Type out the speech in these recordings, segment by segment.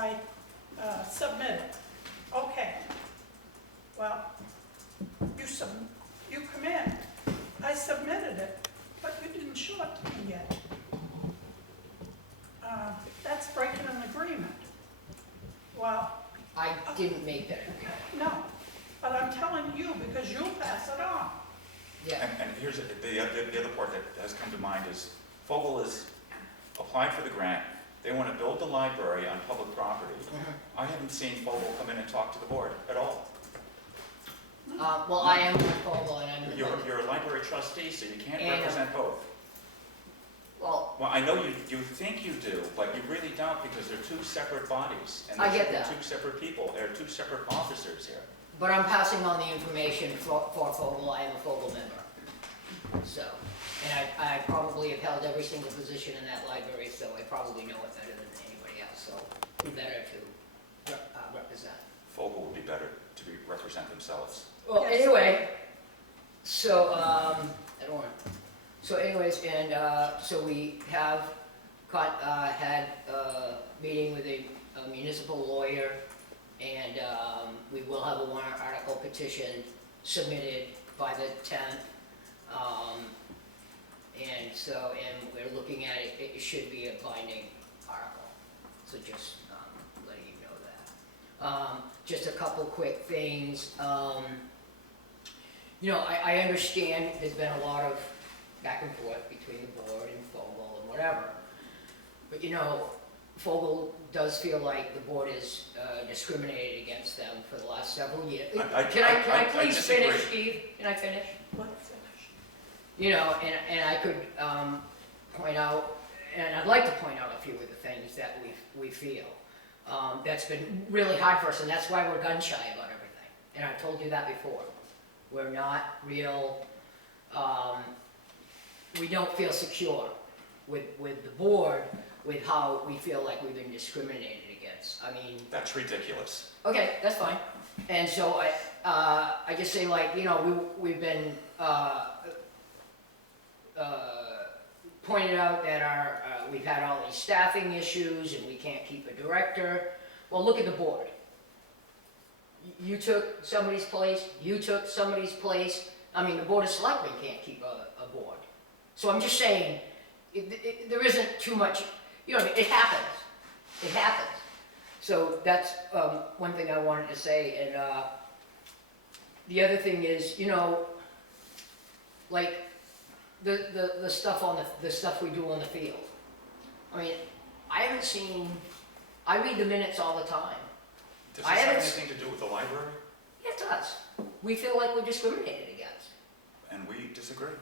I submitted. Okay. Well, you come in. I submitted it, but you didn't show it to me yet. That's breaking an agreement. Well, I didn't make that agreement. no, but I'm telling you because you'll pass it on. Yeah, And here's the other part that has come to mind is Fogel has applied for the grant. They want to build the library on public property. I haven't seen Fogel come in and talk to the board at all. well, I am with Fogel and I'm. You're a library trustee, so you can't And, represent both. Well, Well, I know you think you do, but you really don't because they're two separate bodies. And I there get should be that. two separate people. There are two separate officers here. but I'm passing on the information for Fogel. I am a Fogel member. So, and I probably have held every single position in that library, so I probably know it better than anybody else, so who better to represent? Fogel would be better to represent themselves. Well, Yes. anyway, so, I don't want to, so anyways, and, so we have had a meeting with a municipal lawyer, and, we will have a warrant article petition submitted by the 10th. And so, and we're looking at it, it should be a binding article, so just, letting you know that. Just a couple quick things, you know, I understand there's been a lot of back and forth between the board and Fogel and whatever. But you know, Fogel does feel like the board is discriminated against them for the last several years. Can I please disagree. finish, Steve? Can I finish? Let it finish. You know, and I could point out, and I'd like to point out a few of the things that we feel. That's been really hard for us, and that's why we're gun shy about everything. And I've told you that before. We're not real, we don't feel secure with the board, with how we feel like we've been discriminated against. I mean, That's ridiculous. okay, that's fine. And so I just say, like, you know, we've been pointed out that we've had all these staffing issues and we can't keep a director. Well, look at the board. You took somebody's place, you took somebody's place. I mean, the Board of Selectmen can't keep a board. So I'm just saying, there isn't too much, you know, it happens. It happens. So that's one thing I wanted to say. And the other thing is, you know, like the stuff the stuff we do on the field. I mean, I haven't seen. I read the minutes all the time. Does this I have haven't anything to do with the library? It does. We feel like we're discriminated against. And we disagree.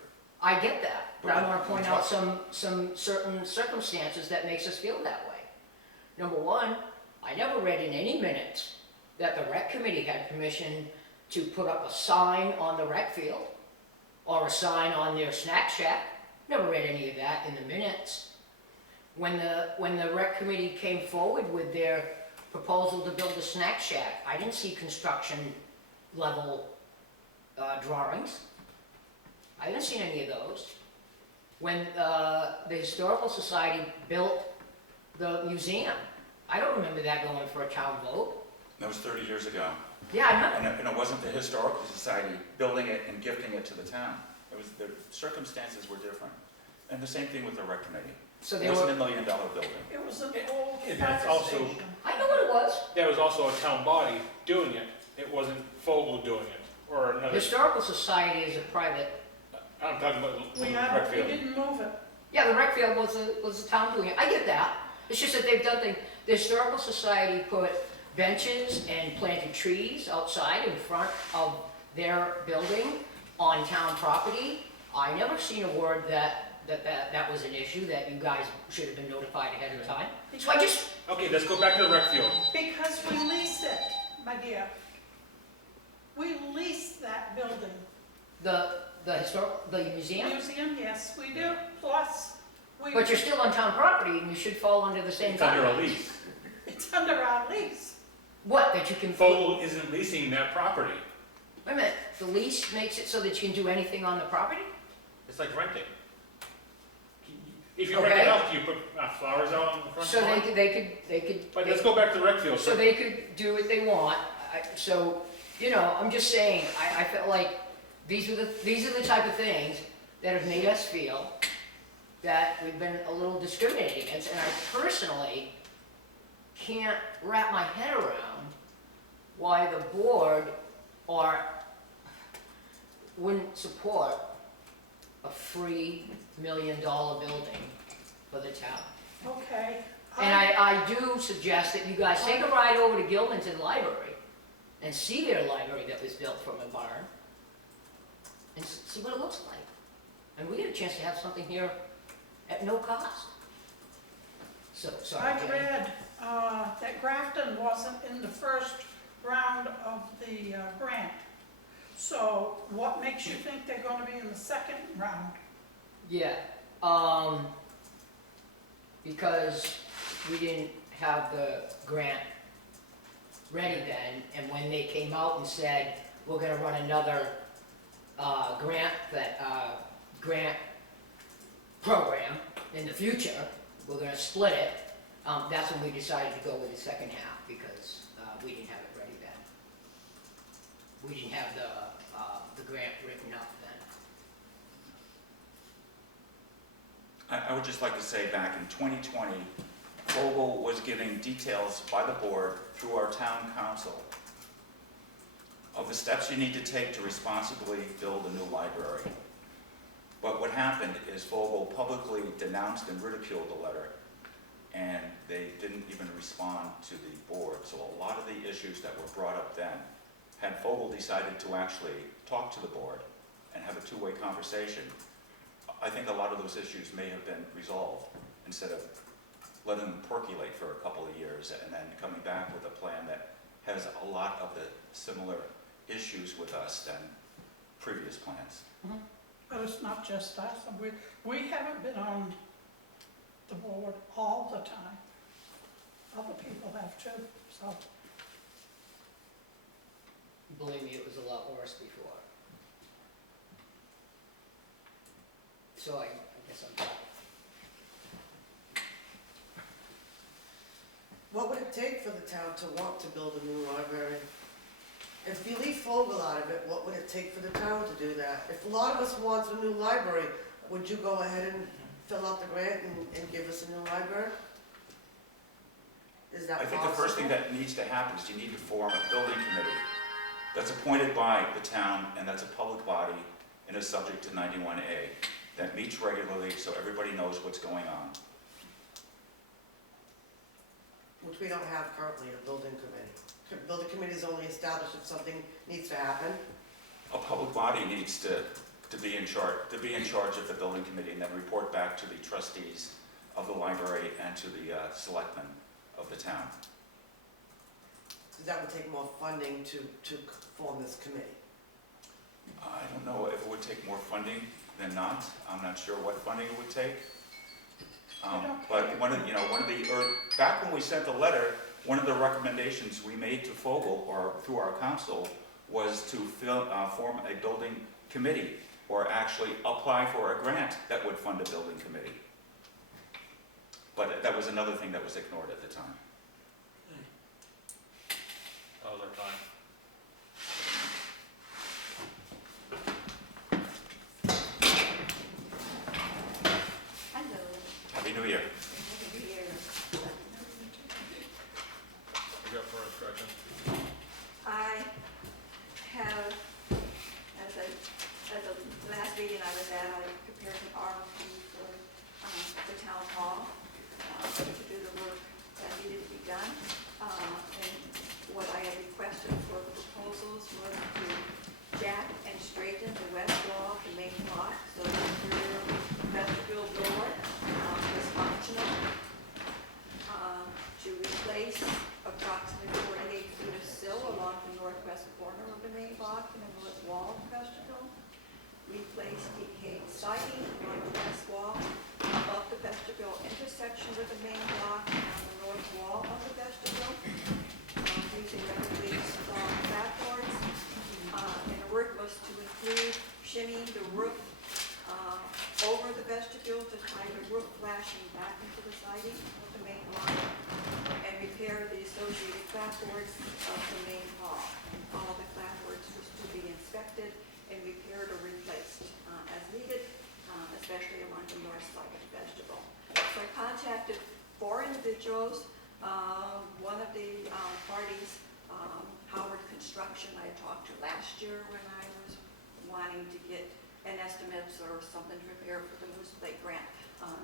I get that, but I want to We point out some certain circumstances that makes us feel that way. Number one, I never read in any minutes that the rec committee had permission to put up a sign on the rec field or a sign on their snack shack. Never read any of that in the minutes. When the rec committee came forward with their proposal to build a snack shack, I didn't see construction level drawings. I haven't seen any of those. When the Historical Society built the museum, I don't remember that going for a town vote. That was 30 years ago. Yeah, I know. And it wasn't the Historical Society building it and gifting it to the town. It was, the circumstances were different. And the same thing with the rec committee. So It they wasn't were, $1 million building. It was an old And fire that's also- station. I know what it was. There was also a town body doing it. It wasn't Fogel doing it, or another. Historical Society is a private, I'm talking about We rec field. didn't move it. yeah, the rec field was the town doing it. I get that. It's just that they've done things. The Historical Society put benches and planted trees outside in front of their building on town property. I never seen a word that was an issue, that you guys should have been notified ahead of time. So I just, Okay, let's go back to the rec field. Because we leased it, my dear. We leased that building. the museum, Museum, yes, we do, plus we. but you're still on town property and you should fall under the same It's under a guidelines. lease. It's under our lease. What, that you can, wait Fogel isn't leasing that property. a minute, the lease makes it so that you can do anything on the property? It's like renting. If you rent it Okay. out, do you put flowers out on the front So lawn? they could. But let's go back to the rec field. So they could do what they want. So, you know, I'm just saying, I felt like these are the type of things that have made us feel that we've been a little discriminated against, and I personally can't wrap my head around why the board wouldn't support a free $1 million building for the town. Okay. And I do suggest that you guys take a ride over to Gilmanton Library and see their library that was built from a barn and see what it looks like. And we get a chance to have something here at no cost. So, sorry, I Jenny. read that Grafton wasn't in the first round of the grant. So what makes you think they're gonna be in the second round? Yeah, because we didn't have the grant ready then, and when they came out and said, we're gonna run another grant program in the future, we're gonna split it, that's when we decided to go with the second half, because we didn't have it ready then. We didn't have the grant written up then. I would just like to say, back in 2020, Vogel was giving details by the board through our town council of the steps you need to take to responsibly build a new library. But what happened is Vogel publicly denounced and ridiculed the letter, and they didn't even respond to the board. So a lot of the issues that were brought up then, had Vogel decided to actually talk to the board and have a two-way conversation, I think a lot of those issues may have been resolved instead of letting them percolate for a couple of years and then coming back with a plan that has a lot of the similar issues with us than previous plans. But it's not just us, and we haven't been on the board all the time. Other people have too, so. Believe me, it was a lot worse before. So I guess I'm. What would it take for the town to want to build a new library? If you leave Fogel out of it, what would it take for the town to do that? If a lot of us want a new library, would you go ahead and fill out the grant and give us a new library? Is that I possible? think the first thing that needs to happen is you need to form a building committee that's appointed by the town and that's a public body and is subject to 91A, that meets regularly so everybody knows what's going on. Which we don't have currently, a building committee. Building committee is only established if something needs to happen. A public body needs to be in charge of the building committee and then report back to the trustees of the library and to the selectmen of the town. So that would take more funding to form this committee. I don't know if it would take more funding than not. I'm not sure what funding it would take. But back when we sent the letter, one of the recommendations we made to Fogel, or through our council, was to form a building committee, or actually apply for a grant that would fund a building committee. But that was another thing that was ignored at the time. That was our time. Hello. Happy New Year. We got for instruction. I have, as the last meeting I was at, I prepared an RFP for the town hall to do the work that needed to be done. And what I had requested for the proposals was to jack and straighten the west wall of the main block so the interior vestibule door is functional. To replace approximately 48 feet of sill along the northwest corner of the main block and the north wall of the vestibule. Replace decayed siding along the west wall above the vestibule intersection with the main block and on the north wall of the vestibule. Using regularly installed backboards. And the work was to include shimmying the roof over the vestibule to tie the roof flap clapboards of the main hall. All the clapboards was to be inspected and repaired or replaced as needed, especially along the north side of the vestibule. So I contacted 4 individuals. One of the parties, Howard Construction, I talked to last year when I was wanting to get an estimate or something to prepare for the Moose Lake grant.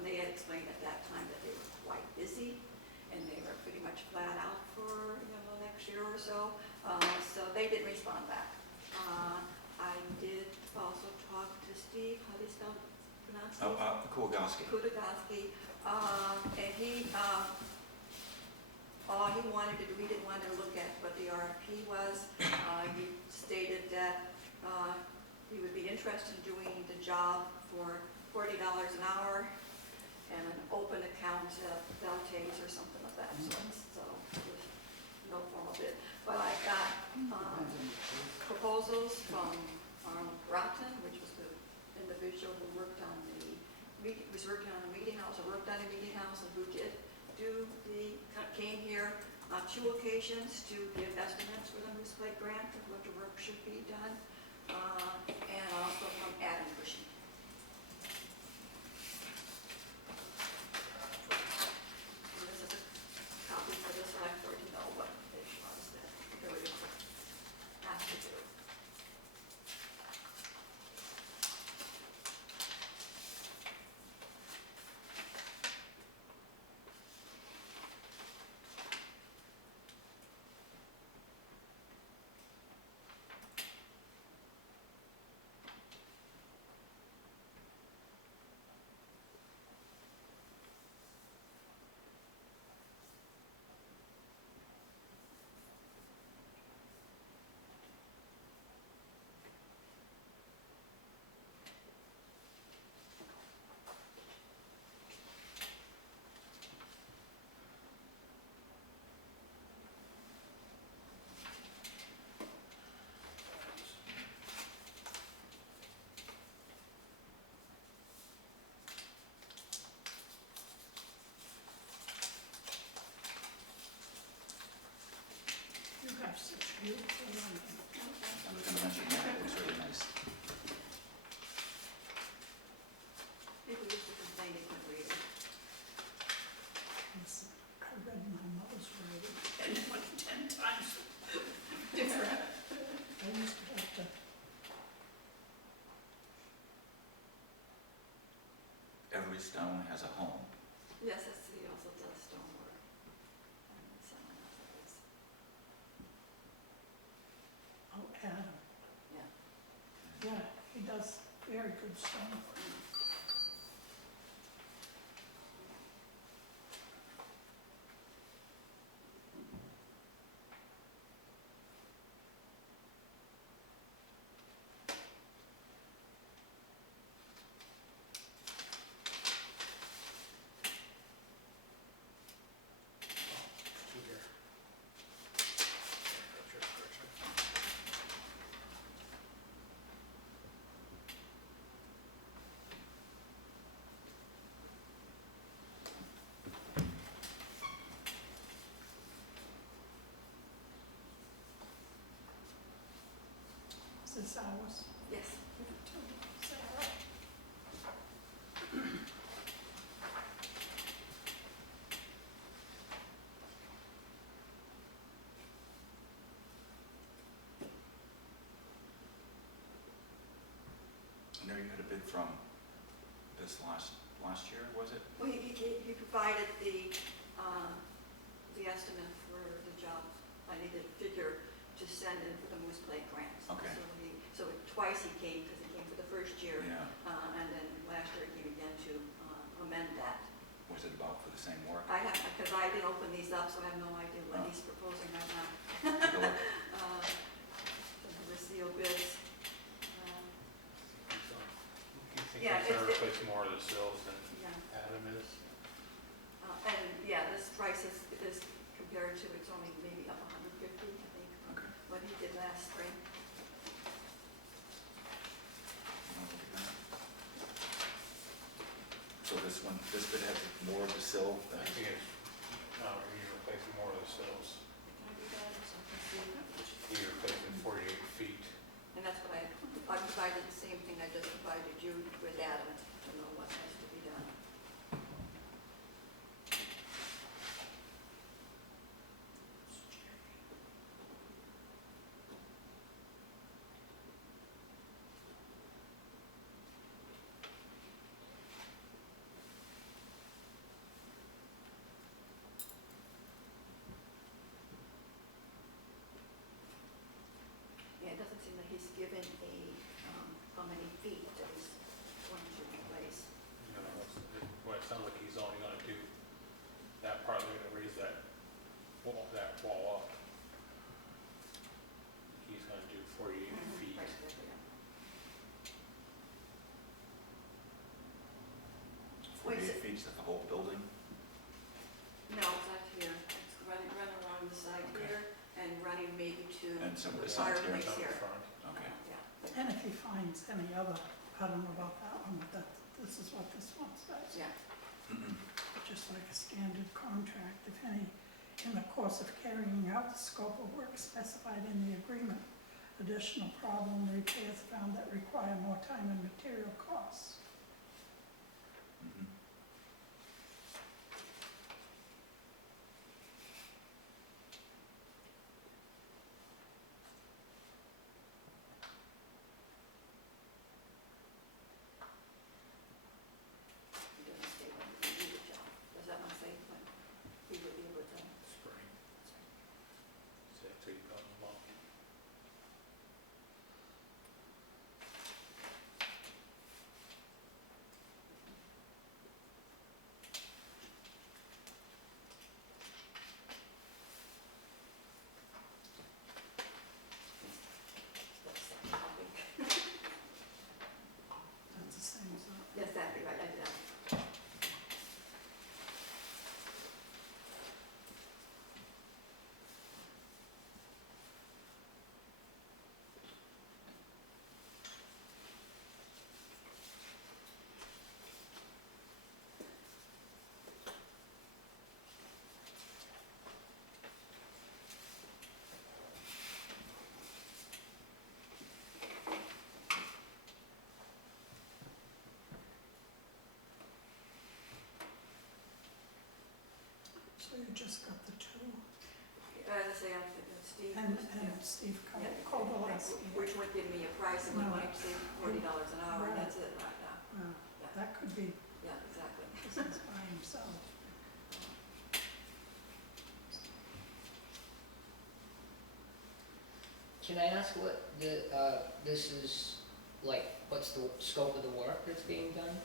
They had explained at that time that they were quite busy and they were pretty much flat out for the next year or so. So they didn't respond back. I did also talk to Steve, how do you pronounce Steve? Kuligowski. Kuligowski, and he, all he wanted to do, he didn't want to look at what the RFP was. He stated that he would be interested in doing the job for $40 an hour and an open account at Beltaze or something of that sort. So there's no formal bid. But I got proposals from Grafton, which was the individual who worked on the meeting house, or worked on a meeting house, and who did do came here on 2 occasions to give estimates for the Moose Lake grant of what the work should be done, and also from Adam Cushing. So this is a copy for the select board to know what it was that they were asked to do. You have such beautiful writing. I was going to mention that, it looks really nice. People used to complain they couldn't read it. Listen, I read my mother's writing and it went 10 times different. I used to have to, Every stone has a home. Yes, he also does stonework. And someone else does. oh, Adam, Yeah. yeah, he does very good stonework. Is this ours? Yes. Sarah? I know you had a bid from this last year, was it? Well, he provided the estimate for the job. I needed a figure to send in for the Moose Lake grants. Okay. So twice he came, because he came for the first year, Yeah. and then last year he came again to amend that. Was it about for the same work? I have, because I didn't open these up, so I have no idea what Oh. he's proposing right now. Take a look. Some of the sealed bids. He Yeah, thinks he's gonna it's- replace more of the sills than Yeah, Adam is. and yeah, this price is compared to, it's only maybe up 150, I think, from Okay. what he did last spring. You wanna look at that? So this bid has more of the sill I than, think it's, no, we need to replace more of the sills. Can I do that? Is that the whole building? No, it's not here. It's running along the side Okay. here and running maybe to And some of the the signs here? fireplace Up here. front. Okay. Yeah, And if he finds any other, I don't know about that one, but that, this is what this one says. yeah. Mm-mm. Just like a standard contract, if any, in the course of carrying out the scope of work specified in the agreement, additional problem repairs found that require more time and material costs. Mhm. It doesn't say when he would do the job. Does that not say when he would be able to? Spring. So that's what you call them all. That's the topic. That's the same as that. Yes, that'd be right, I did that. So you just got the two, As I say, I'm Steve. and yeah. Steve Yeah. Kovalevsky. Which would give me a price of No. $40 an hour, and Right. that's it right now. Well, Yeah. that could be Yeah, exactly. business by himself. Can I ask what this is, like, what's the scope of the work that's being done?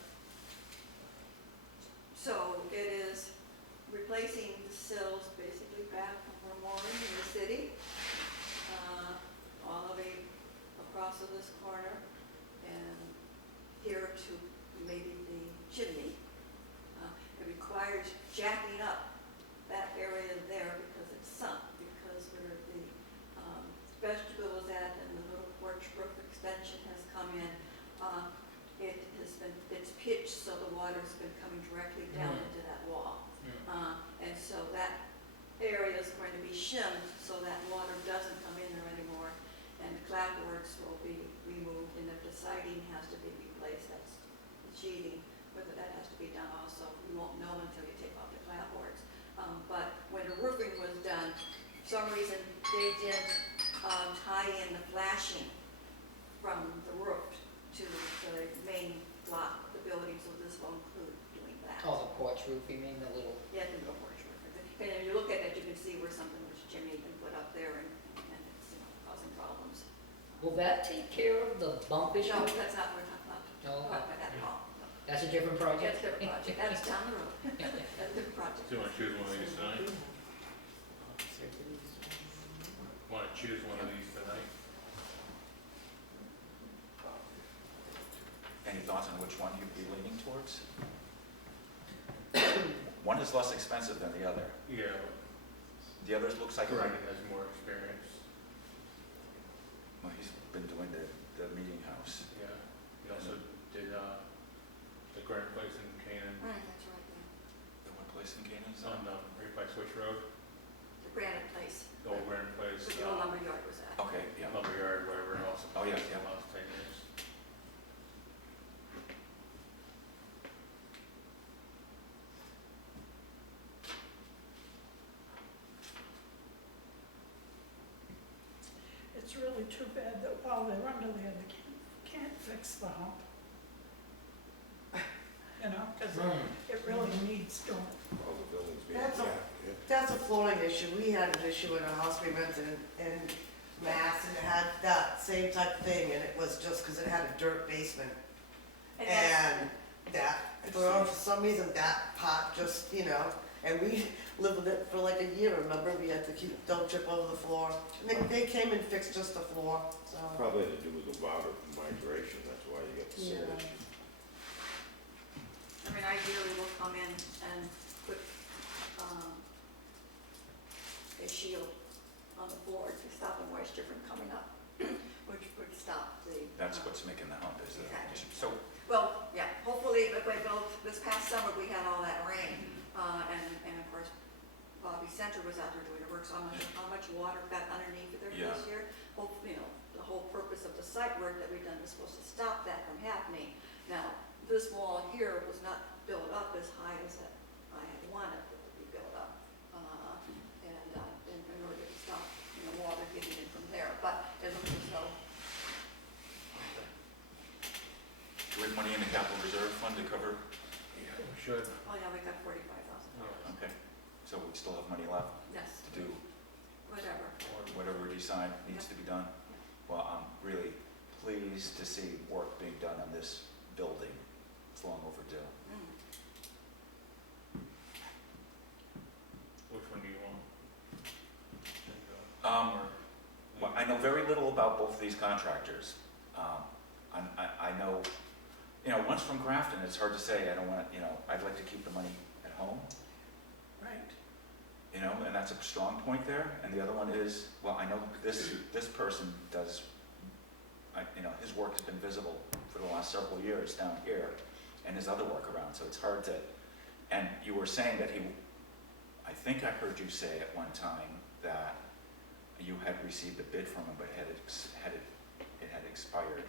So it is replacing the sills basically back from Vermont in the city, all the way across of this corner and here to maybe the chimney. It requires jacking up that area there because it's sunk, because where the vegetables at and the little porch roof extension has come in, it's pitched so the water's been coming directly down Mm. into that wall. And so that area is going to be shimmed so that water doesn't come in there anymore. And the clapboards will be removed, and if the siding has to be replaced, that's the sheathing, whether that has to be done also, we won't know until you take off the clapboards. But when the roofing was done, for some reason, they didn't tie in the flashing from the roof to the main block of the building, so this will include doing that. Oh, the porch roof, you mean, the little, Yeah, the little porch roof. And if you look at it, you can see where something was chimney and put up there, and it's, causing problems. will that take care of the bump issue? No, that's not what we're talking about. No, Not about that at all. No. that's a different Yeah, project? it's a different project, that's down the road. That's a different project. Do you want to choose one of these tonight? Want to choose one of these tonight? Any thoughts on which one you'd be leaning towards? One is less expensive than the other. Yeah, The other looks like, Greg has more experience. well, he's been doing the meeting house. Yeah, he also did the Grand Place in Canaan, That's right, yeah. The one place in Canaan is on right by Switch Road, The Granite Place, the old Grand Place. where the old lumber yard was at. Okay, yeah. Lumberyard, whatever else. Oh, yeah, yeah. Last 10 years. It's really too bad that while they're under there, they can't fix the hump. You know, because it really needs doing. All the buildings being That's a- jacked, yeah. That's a flooring issue. We had an issue in a house we rented in Mass, and it had that same type of thing, and it was just because it had a dirt basement. And that's, And that, for some reason, that part just, and we lived with it for like a year, remember? We had to keep, don't trip over the floor. And they came and fixed just the floor, so. Probably had to do with the water migration, that's why you get the silt Yeah. issue. I mean, ideally, we'll come in and put, a shield on the board to stop the moisture from coming up, which would stop the. That's what's making the hump, is the Exactly. condition. So, Well, yeah, hopefully, if we built, this past summer, we had all that rain, and of course, Bobby Center was out there doing the work, so I'm not sure how much water got underneath there Yeah. this year. You know, the whole purpose of the site work that we've done was supposed to stop that from happening. Now, this wall here was not built up as high as I had wanted it to be built up, in order to stop, water getting in from there, but it looks as though. do we have money in the capital reserve fund to cover? Yeah, we should. Oh, yeah, we got $45,000. Okay, so we still have money left Yes, to do whatever. whatever we decide needs to be done. Well, I'm really pleased to see work being done on this building. It's long overdue. Mm. Which one do you want? Well, I know very little about both of these contractors. I know, one's from Grafton, it's hard to say, I don't want, I'd like to keep the money at home, Right. and that's a strong point there. And the other one is, well, I know this person does, his work has been visible for the last several years down here, and his other work around, so it's hard to, and you were saying that I think I heard you say at one time that you had received a bid from him, but it had expired.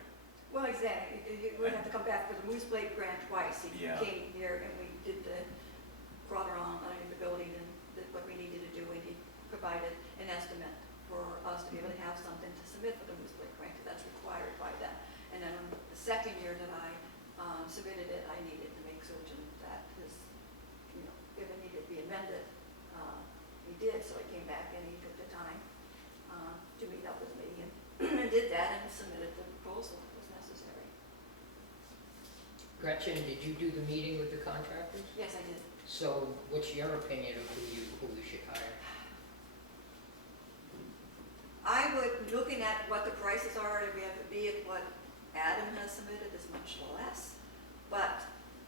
Well, exactly. You would have to come back for the Moose Blade grant twice. He Yeah. came here and we did brought her on the building and did what we needed to do, and he provided an estimate for us to be able to have something to submit for the Moose Blade grant, because that's required by them. And then the second year that I submitted it, I needed to make certain that his, if it needed to be amended, he did. So he came back and he took the time to meet up with me and did that and submitted the proposal that was necessary. Gretchen, did you do the meeting with the contractors? Yes, I did. So what's your opinion of who we should hire? I would, looking at what the prices are, if we have to be at what Adam has submitted is much less, but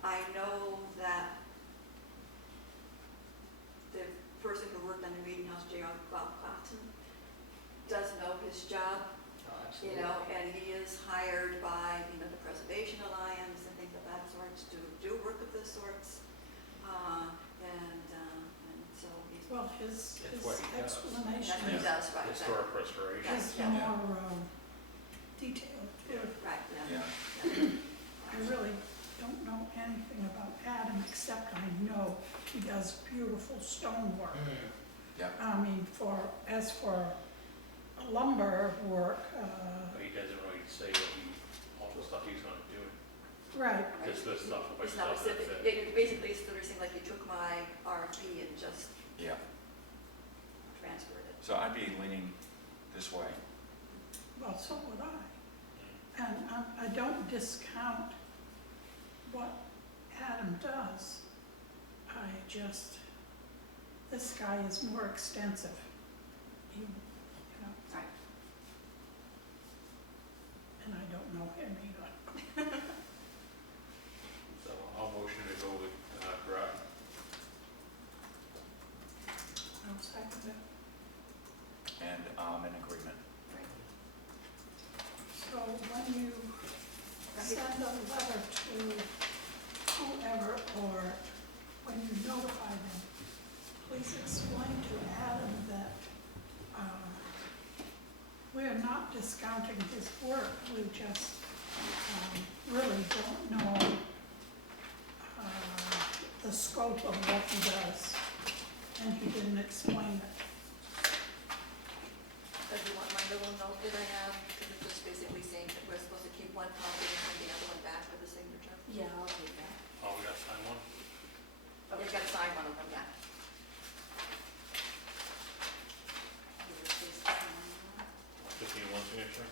I know that the person who worked on the meeting house, J.R. Grafton, does know his job, Oh, absolutely. and he is hired by, the Preservation Alliance and things of that sorts to do work of this sorts. And so he's. Well, his That's what he does. explanation That's what he does, right. Historic restoration. is Yeah. more detailed too. Right, Yeah. I really don't know anything about Adam, except I know he does beautiful stonework. Mm. I mean, as for lumber work, But he doesn't really say all the stuff he's gonna do. right, Just the stuff about It's not stuff that's specific. it. It basically, it's sort of seemed like you took my RFP and just Yeah, transferred it. so I'd be leaning this way. well, so would I. And I don't discount what Adam does. This guy is more extensive. Right. And I don't know him either. So I'll motion to go with, Groton. I'll second it. And I'm in agreement. So when you send a letter to whoever, or when you notify them, please explain to Adam that we're not discounting his work, we just really don't know the scope of what he does, and he didn't explain it. Does you want my little note that I have? Because it's just basically saying that we're supposed to keep one copy and send the other one back for the signature. Yeah, I'll do that. Oh, we got to sign one? But we've got to sign one of them, yeah. Just need one signature?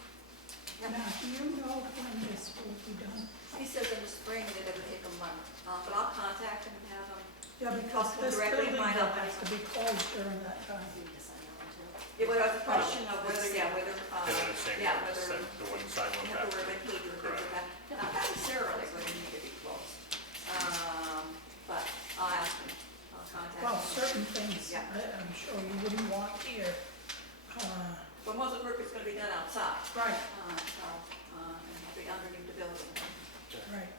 Now, do you know when this will be done? He says in the spring that it would take a month, but I'll contact him and have him. Yeah, because Talk to him this directly building and find out will have to be closed during that time. Yeah, well, that's a question of whether, whether, They're the same, yeah, whether. the one sign one You back. have to wear the heat or Correct. that. Not necessarily, but it need to be closed. Well, certain things, Yeah. I'm sure you wouldn't want here. But most of the work is gonna be done outside, Right, and it'll be underneath the building. right.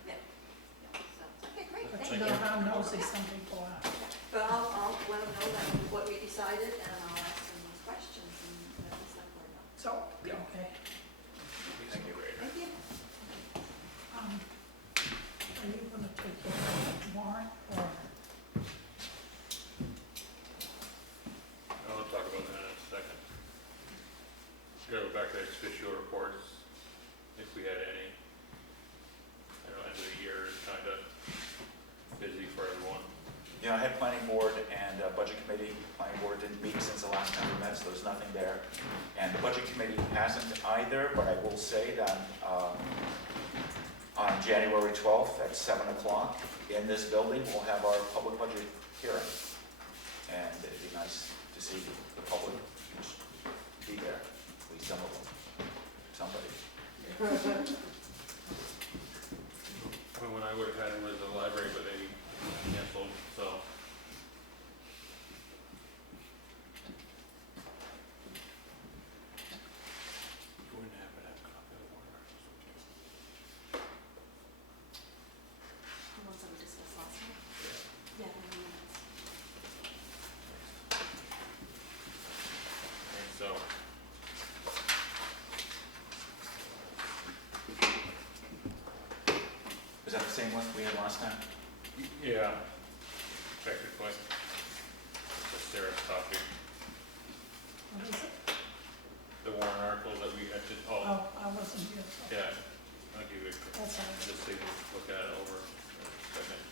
Okay, great, But thank you you. know how nosy some people are. But I'll let them know that what we decided, and I'll ask them those questions, and let the select board know. So, okay. Thank you. Thank you. Are you gonna take care of the warrant, or? I'll talk about that in a second. Go back to ex officio reports, if we had any. I know end of the year is kind of busy for everyone. Yeah, I had planning board and budget committee. Planning board didn't meet since the last time we met, so there's nothing there. And the budget committee hasn't either, but I will say that on January 12th at 7 o'clock in this building, we'll have our public budget hearing. And it'd be nice to see the public be there, at least some of them, somebody. When I would have had was the library, but they canceled, so. You wouldn't happen to have a copy of the warrant articles, would you? The ones that we discussed last time? Yeah. in the minutes. And so, Is that the same list we had last time? yeah, technically. It's Sarah's copy. What is it? The warrant articles that we had to, Oh, I wasn't here, so. yeah, I'll give you a, That's all right. just so you can look at it over in a second.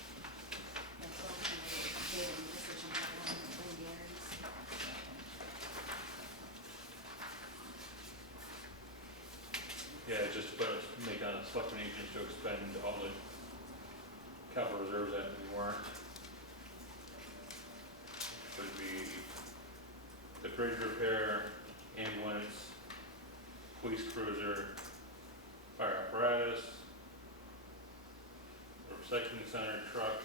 That's all we made a decision on when Gary's. Yeah, just make on selectmen agents to expend all the capital reserves that we weren't. Would be the bridge repair, ambulance, police cruiser, fire apparatus, recycling center truck.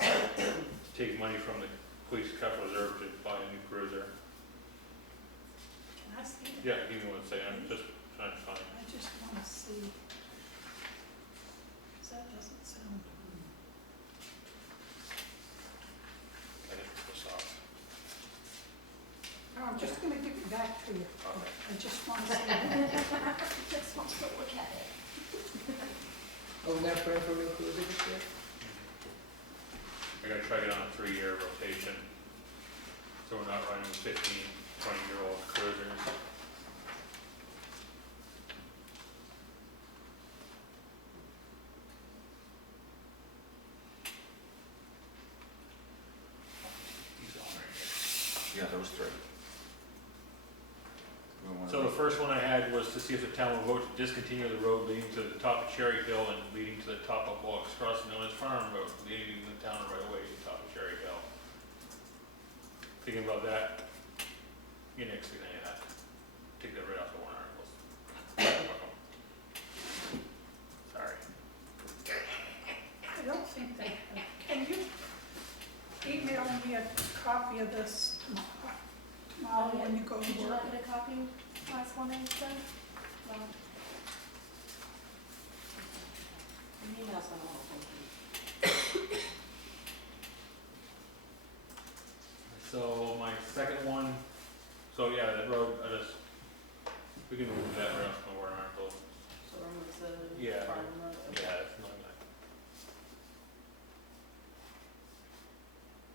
And, take money from the police capital reserve to buy a new cruiser. Can I see it? Yeah, give me 1 second, I'm just trying to find. I just wanna see. 'Cause that doesn't sound. I hit this off. No, I'm just gonna give it back to you. Okay. I just wanna see it. Just wants to look at it. Oh, we're gonna put in for a new cruiser this year? I gotta try to get on a 3-year rotation, so we're not running 15, 20-year-old cruisers. These all right here. Yeah, those three. We wanna- So the first one I had was to see if the town will vote to discontinue the road leading to the top of Cherry Hill and leading to the top of Bullocks Crossing, known as Farm Road, leading the town right away to the top of Cherry Hill. Thinking about that, you next thing I had, take that right off the warrant articles. Sorry. I don't think they have. Can you email me a copy of this tomorrow when you go to Did you work? not get a copy last one I sent? No. The email's been all funky. So my second one, so yeah, that road, we can move that right off the warrant article. So remove the Yeah. farm road. Yeah, it's not gonna.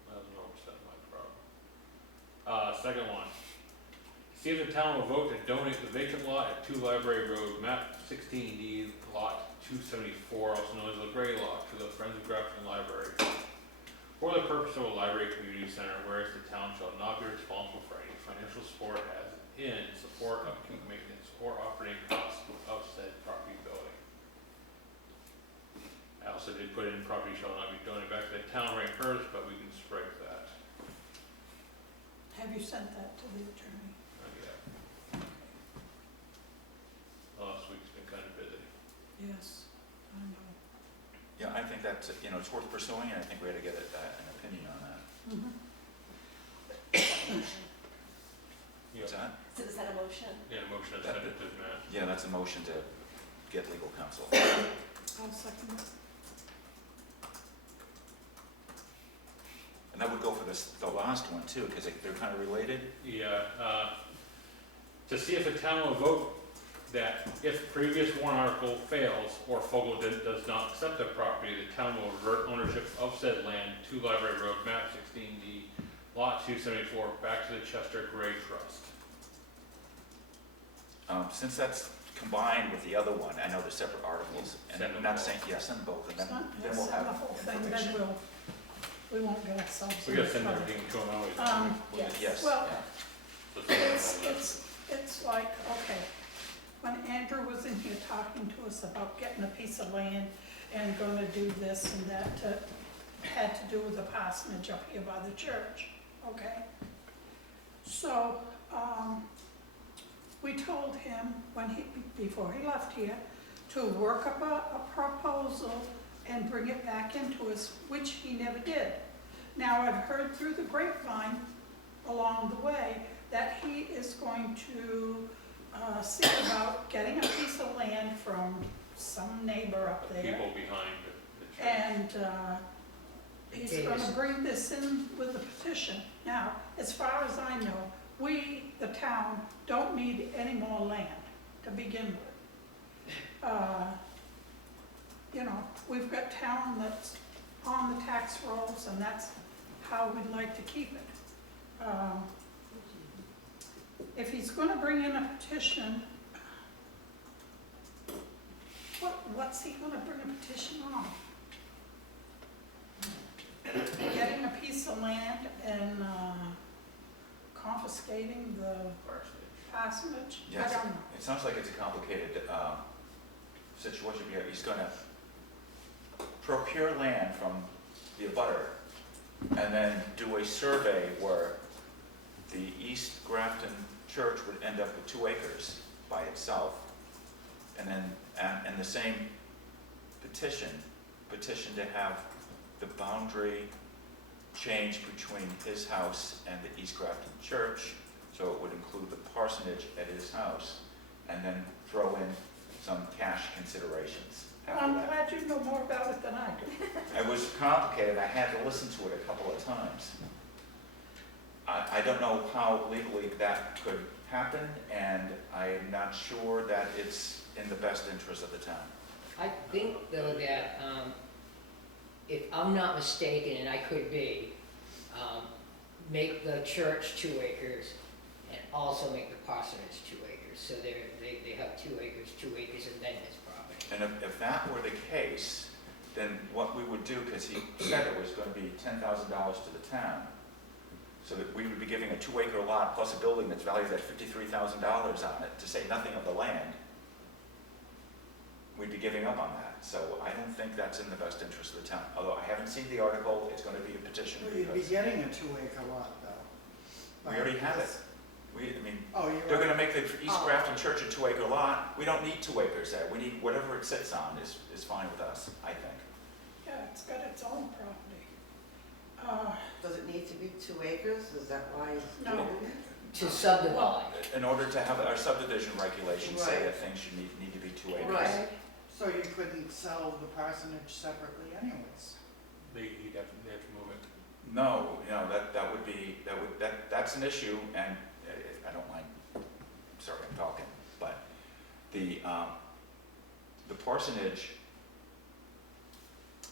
That was an oversight, my problem. Second one. See if the town will vote to donate the vacant lot at 2 Library Road, map 16D, lot 274, also known as the Gray Lot, to the Friends of Grafton Library. For the purpose of a library community center, whereas the town shall not be responsible for any financial support as in support, upkeep, maintenance, or operating costs of said property building. I also did put in property shall not be donated back to the town right first, but we can strike that. Have you sent that to the attorney? Not yet. Last week's been kind of busy. that, you know, it's worth pursuing, and I think we ought to get an opinion on that. Mhm. What's that? So is that a motion? Yeah, motion to send it to Matt. Yeah, that's a motion to get legal counsel. I'll second it. And that would go for the last one too, because they're kind of related. Yeah, to see if the town will vote that if previous warrant article fails or Fogel does not accept the property, the town will revert ownership of said land to Library Road, map 16D, lot 274, back to the Chester Gray Trust. Since that's combined with the other one, I know they're separate articles, and Send them I'm not both. saying, yeah, send both, and then Send we'll have the whole thing, then information. we won't get ourselves We in gotta send trouble. everything to him always. Yes. Yes, Well, yeah. So send them all that. it's like, okay, when Andrew was in here talking to us about getting a piece of land and gonna do this and that, had to do with the parsonage up here by the church, okay? So, we told him before he left here, to work up a proposal and bring it back into us, which he never did. Now, I've heard through the grapevine along the way that he is going to see about getting a piece of land from some neighbor up there. People behind the church. And he's Okay, gonna yes. bring this in with a petition. Now, as far as I know, we, the town, don't need any more land to begin with. You know, we've got town that's on the tax rolls, and that's how we'd like to keep it. If he's gonna bring in a petition, what's he gonna bring a petition on? Getting a piece of land and confiscating the parsonage? I Yes. don't know. It sounds like it's a complicated situation here. He's gonna procure land from the abutter and then do a survey where the East Grafton Church would end up with 2 acres by itself. And then, and the same petition to have the boundary change between his house and the East Grafton Church, so it would include the parsonage at his house, and then throw in some cash considerations Well, after I'm that. glad you know more about it than I do. It was complicated, I had to listen to it a couple of times. I don't know how legally that could happen, and I'm not sure that it's in the best interest of the town. I think though that, if I'm not mistaken, and I could be, make the church 2 acres and also make the parsonage 2 acres. So they have 2 acres, and then his property. And if that were the case, then what we would do, because he said it was going to be $10,000 to the town, so that we would be giving a 2-acre lot plus a building that's valued at $53,000 on it, to say nothing of the land, we'd be giving up on that. So I don't think that's in the best interest of the town. Although I haven't seen the article, it's going to be a petition Well, you'd be because getting a 2-acre lot, though. we already have it. Oh, you're They're right. going to make the East Grafton Church a 2-acre lot. We don't need 2 acres there. We need whatever it sits on is fine with us, I think. Yeah, it's got its own property. Does it need to be 2 acres? Is that why it's No. doing it? To subdivide. In order to have our subdivision regulations say Right. that things should need to be 2 acres. Right. So you couldn't sell the parsonage separately anyways? They have to move it. No, that's an issue, and I don't mind, sorry, I'm talking, but the parsonage,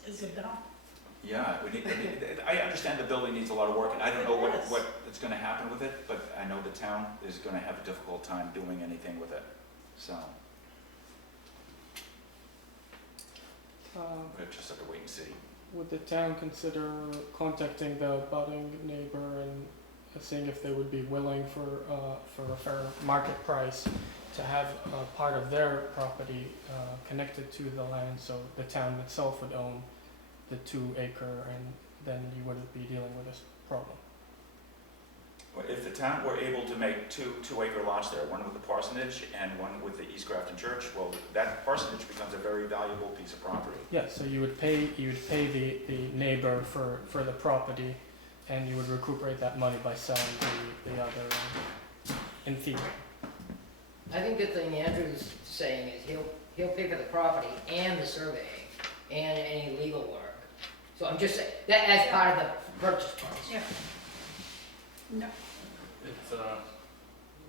Is it done? yeah, I understand the building needs a lot of work, and I don't know It does. what is gonna happen with it, but I know the town is gonna have a difficult time doing anything with it, so we'll just have to wait and see. Would the town consider contacting the budding neighbor and seeing if they would be willing for a fair market price to have part of their property connected to the land, so the town itself would own the 2 acre, and then you wouldn't be dealing with this problem? If the town were able to make two-acre lots there, one with the parsonage and one with the East Grafton Church, well, that parsonage becomes a very valuable piece of property. Yeah, so you would pay the neighbor for the property, and you would recuperate that money by selling the other, in theory. I think the thing Andrew's saying is he'll pay for the property and the surveying and any legal work. So I'm just saying, that as part of the purchase price. Yeah. No, It's a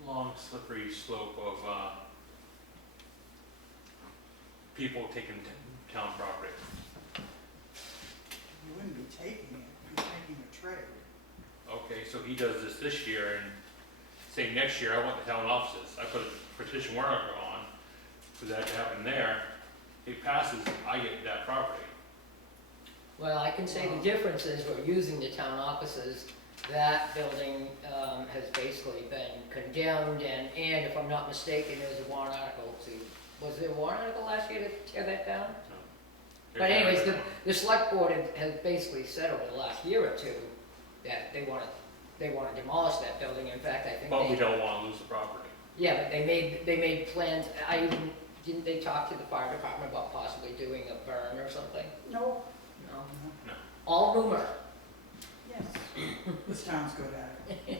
long slippery slope of, people taking town property. You wouldn't be taking it, you'd be taking a trade. Okay, so he does this year, and say next year, I want the town offices, I put a petition warrant on for that to happen there, it passes, I get that property. Well, I can say the difference is we're using the town offices. That building has basically been condemned, and if I'm not mistaken, there was a warrant article was there a warrant article last year to tear that down? But anyways, the select board has basically said over the last year or two that they want to demolish that building. In fact, I think But we don't want to lose the property. yeah, but they made plans. Didn't they talk to the fire department about possibly doing a burn or something? no, No. No. All rumor. yes. This town's good at it.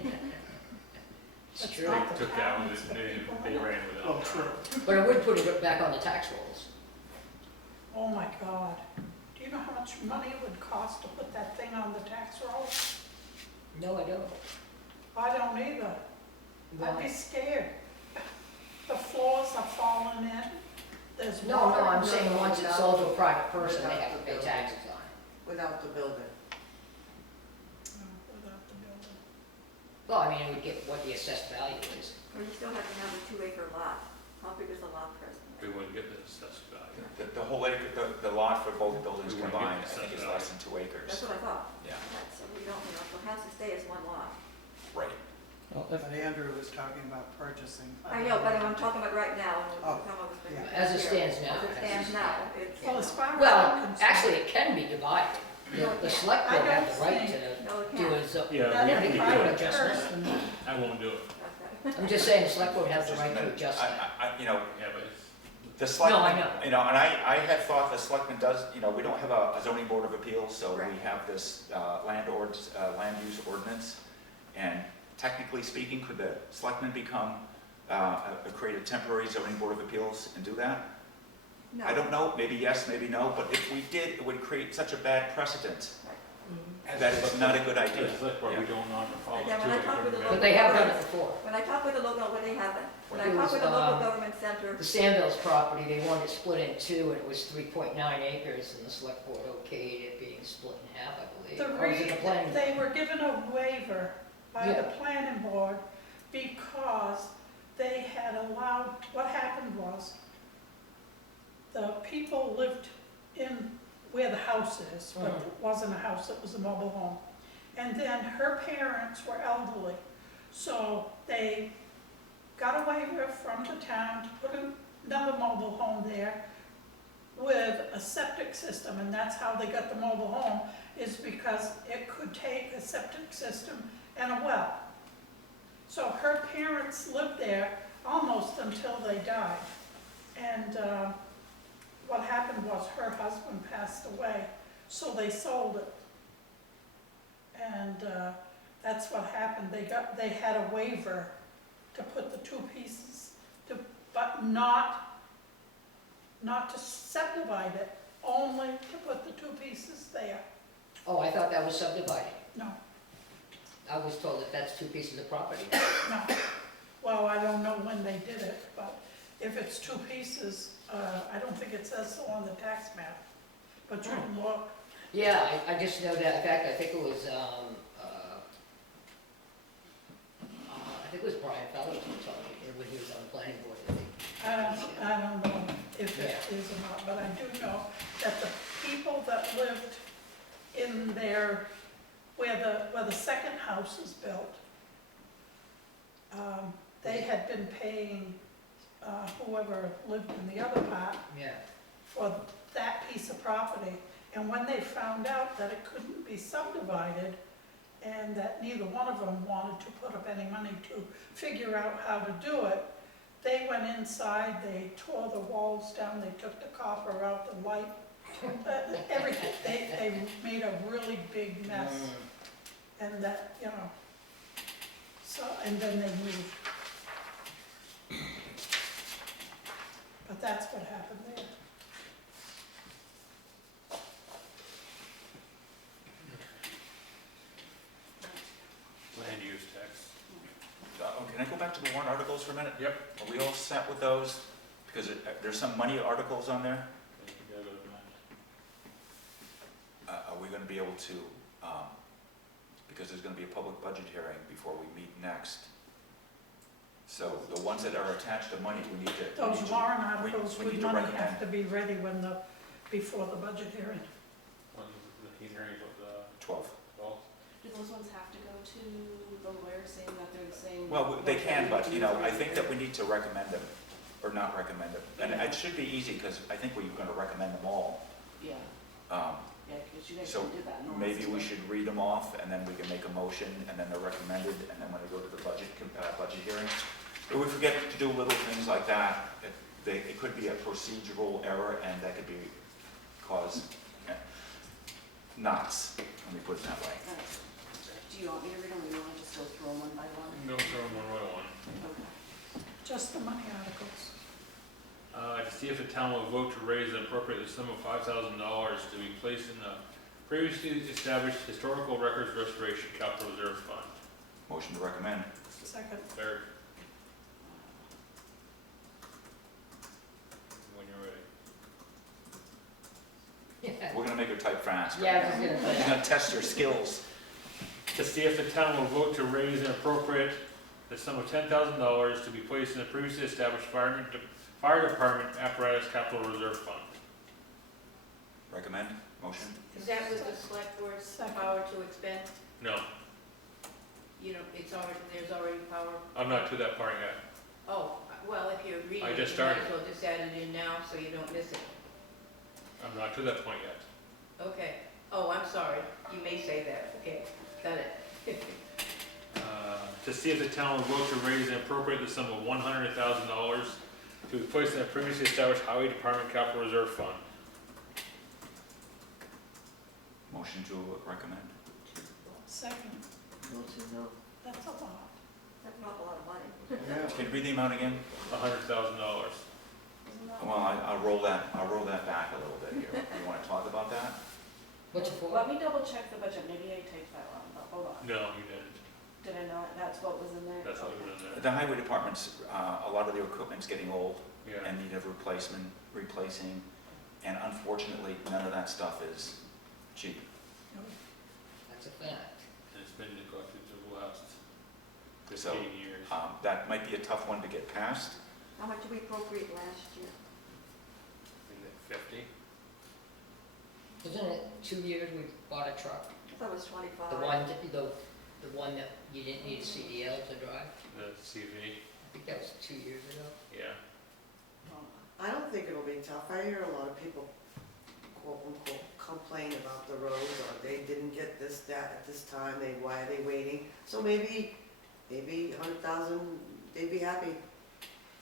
It's That's true. not They the took that one, town, it's the they people. ran with it. Well, true. But it would put it back on the tax rolls. Oh my God, do you know how much money it would cost to put that thing on the tax roll? No, I don't. I don't either. I'd be Why? scared. The floors are falling in, there's No, water. I'm saying once it's sold to a private person, they Without have to the pay building. taxes on it. Without the building. No, without the building. Well, I mean, it would get what the assessed value is. Or you still have to have a 2-acre lot. How big is the lot presently? We wouldn't get the assessed value. The whole acre, the lot for both buildings We wouldn't combined, get I think is assessed less than 2 acres. That's what I thought. Yeah, So we don't, so it has to stay as one lot. right. Well, if, But Andrew was talking about purchasing. I know, but I'm talking about right now, and Oh, we're talking about this yeah. As it stands now. As it stands now, it's. Well, as far as Well, I'm concerned. actually, it can be divided. The select board have the right to No, it do can't. it, so, Yeah, That yeah, they is can do private an adjustment. person. I won't do it. Okay. I'm just saying, the select board has the Just right a to minute. adjust that. I, you know, Yeah, but it's, the selectmen, No, I know. you know, and I had thought the selectmen does, you know, we don't have a zoning board of appeals, so we Right. have this land use ordinance. And technically speaking, could the selectmen become, create a temporary zoning board of appeals and do that? No. I don't know, maybe yes, maybe no, but if we did, it would create such a bad precedent that it's not a good idea. it's like where we don't not follow Again, when I talk with the But they have done it before. When I talk with the local, well, they haven't. When I It talk was, with the local government center, The Sandville's property, they wanted it split in two, and it was 3.9 acres, and the select board okayed it being split in half, I believe. The Or was it the planning? they were given a waiver by Yeah. the planning board because they had allowed, what happened was, the people lived in where the house is, but it wasn't a house, it was a mobile home. And then her parents were elderly, so they got a waiver from the town to put another mobile home there with a septic system, and that's how they got the mobile home, is because it could take a septic system and a well. So her parents lived there almost until they died. And what happened was her husband passed away, so they sold it. And that's what happened. They had a waiver to put the two pieces, but not to subdivide it, only to put the two pieces there. Oh, I thought that was subdivided. No, I was told that that's two pieces of property. no. Well, I don't know when they did it, but if it's two pieces, I don't think it says so on the tax map. But you can look. Yeah, I just know that, in fact, I think it was, Brian Fellows who told me, when he was on the planning board, I think. I don't know if it is or not, but I do know that the people that lived in there, where the second house is built, they had been paying whoever lived in the other part Yeah. for that piece of property. And when they found out that it couldn't be subdivided, and that neither one of them wanted to put up any money to figure out how to do it. They went inside, they tore the walls down, they took the copper out, the light, everything. They made a really big mess, and that, you know, so, and then they moved. But that's what happened there. Land use tax. Can I go back to the warrant articles for a minute? Yep. Are we all set with those? Because there's some money articles on there. Okay, you gotta go to that. Are we gonna be able to, because there's gonna be a public budget hearing before we meet next. So the ones that are attached to money, we need to. Those warrant articles we with need to money recommend. have to be ready before the budget hearing. When's the hearing of the 12. 12th? Do those ones have to go to the lawyer saying that they're the same? Well, they can, but, you know, I think that we need to recommend them, or not recommend them. And it should be easy, because I think we're gonna recommend them all. Yeah, Um, yeah, because you guys So can do that. maybe we should read them off, and then we can make a motion, and then they're recommended, and then when they go to the budget hearing. If we forget to do little things like that, it could be a procedural error, and that could cause knots, let me put it that way. Do you want me to read them, or do you want to just go through them one by one? No, throw them one by one. Okay. Just the money articles. To see if the town will vote to raise and appropriate the sum of $5,000 to be placed in the previously established historical records restoration capital reserve fund. Motion to recommend. Second. Third. When you're ready. We're gonna make her type fast. Yeah, I was gonna say She's that. gonna test your skills. To see if the town will vote to raise and appropriate the sum of $10,000 to be placed in the previously established fire department apparatus capital reserve fund. Recommend, motion. Is that with the select board's Second. power to expend? No, You know, there's already power? I'm not to that part yet. Oh, well, if you're reading I it, just you might started. as well just add it in now so you don't miss it. I'm not to that point yet. Okay. Oh, I'm sorry. You may say that. Okay, got it. To see if the town will vote to raise and appropriate the sum of $100,000 to be placed in the previously established highway department capital reserve fund. Motion to recommend. Second. That's a lot. That's an awful lot of money. Yeah. Can you read the amount again? $100,000. Well, I'll roll that back a little bit here. You wanna talk about that? What's it for? Let me double check the budget, maybe I typed that wrong, but hold on. No, you didn't. Did I not? That's what was in there? That's what Okay. was in there. The highway department's, a lot of the equipment's getting old Yeah. and need of replacing, and unfortunately, none of that stuff is cheap. That's a fact. And it's been neglected for the last So, 15 years. That might be a tough one to get past. How much did we appropriate last year? I think that 50. Wasn't it 2 years we bought a truck? I thought it was 25. The one that you didn't need a CDL to drive? The CV. I think that was 2 years ago. Yeah. I don't think it'll be tough. I hear a lot of people quote unquote complain about the roads, or they didn't get this, that at this time, why are they waiting? So maybe 100,000, they'd be happy.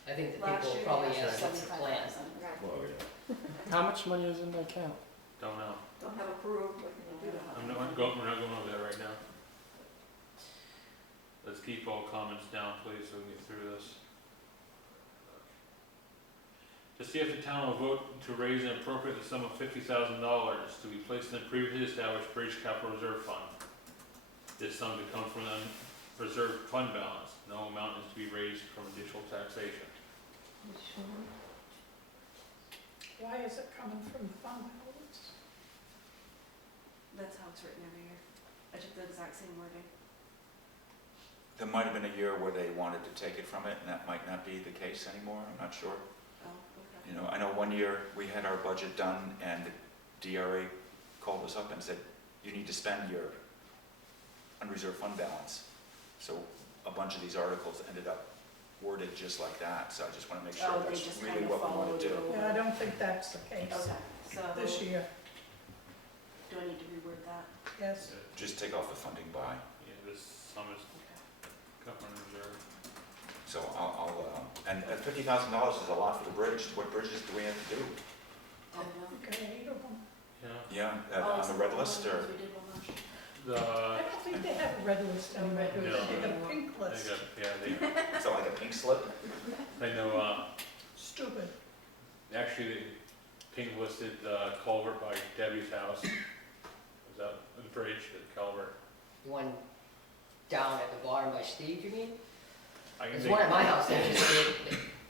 I think the Last people year, probably they asked, asked what's the plan? 75,000. Right. How much money is in the account? Don't know. Don't have approved, what can you do? We're not going over that right now. Let's keep all comments down, please, so we can get through this. To see if the town will vote to raise and appropriate the sum of $50,000 to be placed in the previously established bridge capital reserve fund. This sum to come from the reserve fund balance. No amount is to be raised from additional taxation. Why is it coming from the fund balance? That's how it's written every year. I took the exact same wording. There might have been a year where they wanted to take it from it, and that might not be the case anymore, I'm not sure. Oh, okay. You know, I know one year we had our budget done, and the DRA called us up and said, you need to spend your unreserved fund balance. So a bunch of these articles ended up worded just like that, so I just want to make sure Oh, they that's just really kind of what we want followed to do. the Yeah, I don't think that's the case Okay, so this year. do I need to reword that? Yes. Just take off the funding by. this summer's coming reserve. So and $50,000 is a lot for the bridge. What bridges do we have to do? Okay, 8 of them. Yeah. Yeah, on the red list or? The, I don't think they have a red list anymore, do they? No. They got a pink they list. got, yeah, Is it like a pink slip? I know, Stupid. actually, they pink listed the culvert by Debbie's house. Was that the bridge, the culvert? The one down at the bottom by Steve, you mean? I can There's think, one at my house that just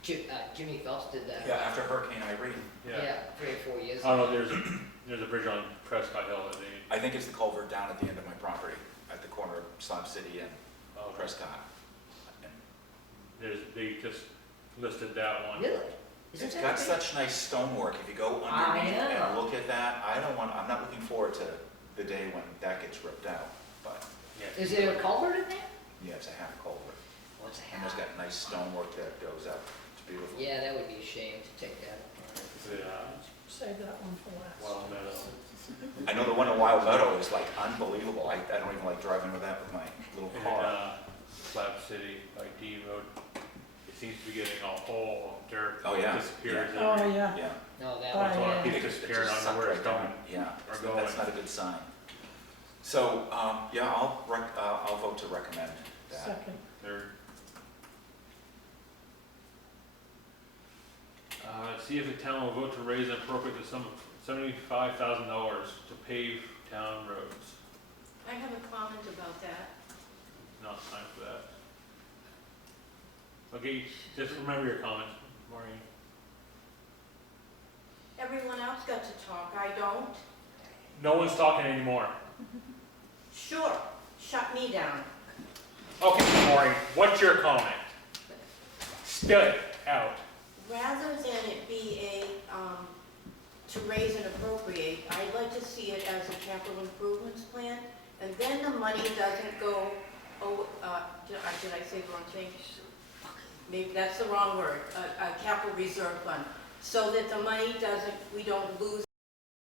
did, Jimmy Phelps did that. Yeah, after Hurricane Irene. yeah. 3 or 4 years I don't ago. know, there's a bridge on Prescott Hill that they, I think it's the culvert down at the end of my property, at the corner of Slab City and Prescott. they just listed that one. Really? Isn't It's that got big? such nice stonework. If you go I underneath and know. look at that, I'm not looking forward to the day when that gets ripped out. But Yeah. Is there a culvert in there? yeah, it's a half culvert. What's a And there's half? got nice stonework that goes up. It's beautiful. Yeah, that would be a shame to take that apart. The, Save that one for last. Wild Meadow. I know the one in Wild Meadow is like unbelievable. I don't even like driving with that with my little And, car. Slab City by D Road, it seems to be getting all dirt. Oh, yeah. Disappears. Oh, every- yeah. Yeah. No, that Oh, one. yeah. Keeps It disappearing, just I don't know sucked where it's right down. going. Yeah, Or that's going. not a good sign. So, yeah, I'll vote to recommend that. Second. Third. See if the town will vote to raise and appropriate the sum of $75,000 to pave town roads. I have a comment about that. Not time for that. Okay, just remember your comment, Maureen. Everyone else got to talk, I don't. No one's talking anymore. Sure, shut me down. Okay, Maureen, what's your comment? Spit it out. Rather than it be to raise and appropriate, I'd like to see it as a capital improvements plan, and then the money doesn't go, did I say the wrong thing? Maybe that's the wrong word, a capital reserve fund, so that the money doesn't, we don't lose